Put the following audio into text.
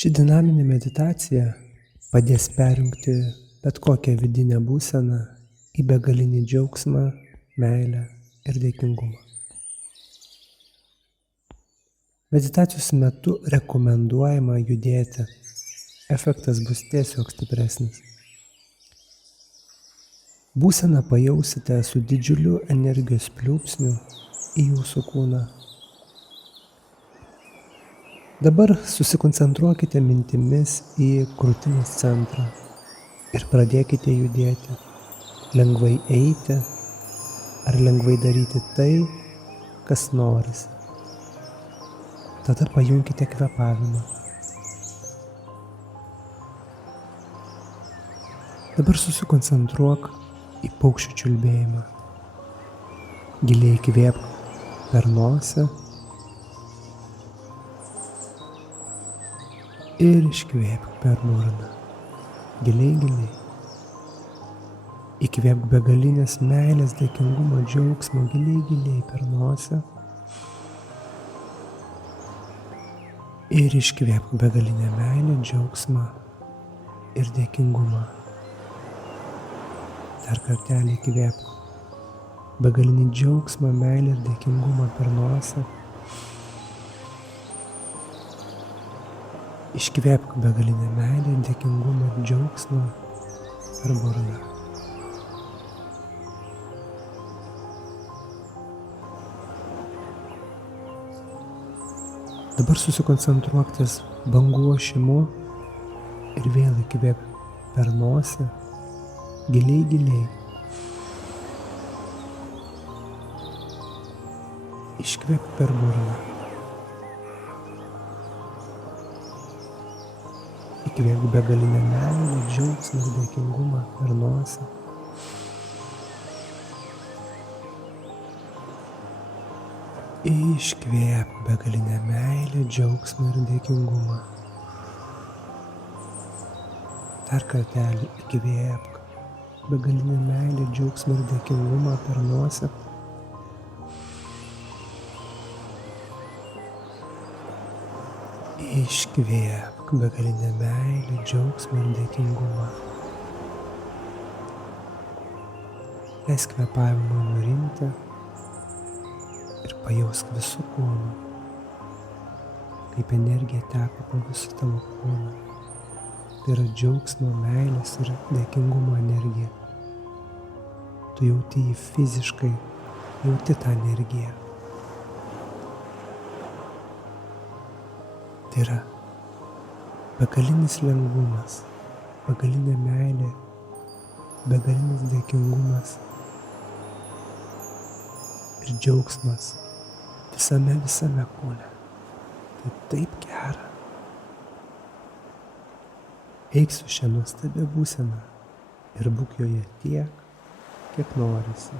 Ši dinaminė meditacija padės perjungti bet kokią vidinę būseną į begalinį džiaugsmą, meilę ir dėkingumą. Meditacijos metu rekomenduojama judėti. Efektas bus tiesiog stipresnis. Būseną pajausite su didžiuliu energijos pliūpsniu į jūsų kūną. Dabar susikoncentruokite mintimis į krūtinės centrą ir pradėkite judėti, lengvai eiti ar lengvai daryti tai, kas norisi. Tada pajunkite kvėpavimą. Dabar susikoncentruok į paukščių čiulbėjimą. Giliai įkvėpk per nosį ir iškvėpk per burną. Giliai. Įkvėpk begalinės meilės, dėkingumo, džiaugsmo giliai per nosį. Ir iškvėpk begalinę meilę, džiaugsmą ir dėkingumą. Dar kartelį įkvėpk begalinį džiaugsmą, meilę ir dėkingumą per nosį. Iškvėpk begalinę meilę, dėkingumą ir džiaugsmą per burną. Dabar susikoncentruok ties bangų ošimu ir vėl įkvėpk per nosį, giliai. Iškvėpk per burną. Įkvėpk begalinę meilę, džiaugsmą ir dėkingumą per nosį. Iškvėpk begalinę meilę, džiaugsmą ir dėkingumą. Dar kartelį įkvėpk begalinę meilę, džiaugsmą ir dėkingumą per nosį. Iškvėpk begalinę meilę, džiaugsmą ir dėkingumą. Leisk kvėpavimą nurimti ir pajausk visų kūnų, kaip energija teka po visų tavo kūnų. Tai yra džiaugsmo, meilės ir dėkingumo energija. Tu jauti jį fiziškai, jauti tą energiją. Tai yra begalinis lengvumas, begalinė meilė, begalinis dėkingumas ir džiaugsmas visame kūne. Tai taip gera. Eik su šia nuostabia būsena ir būk joje tiek, kiek norisi.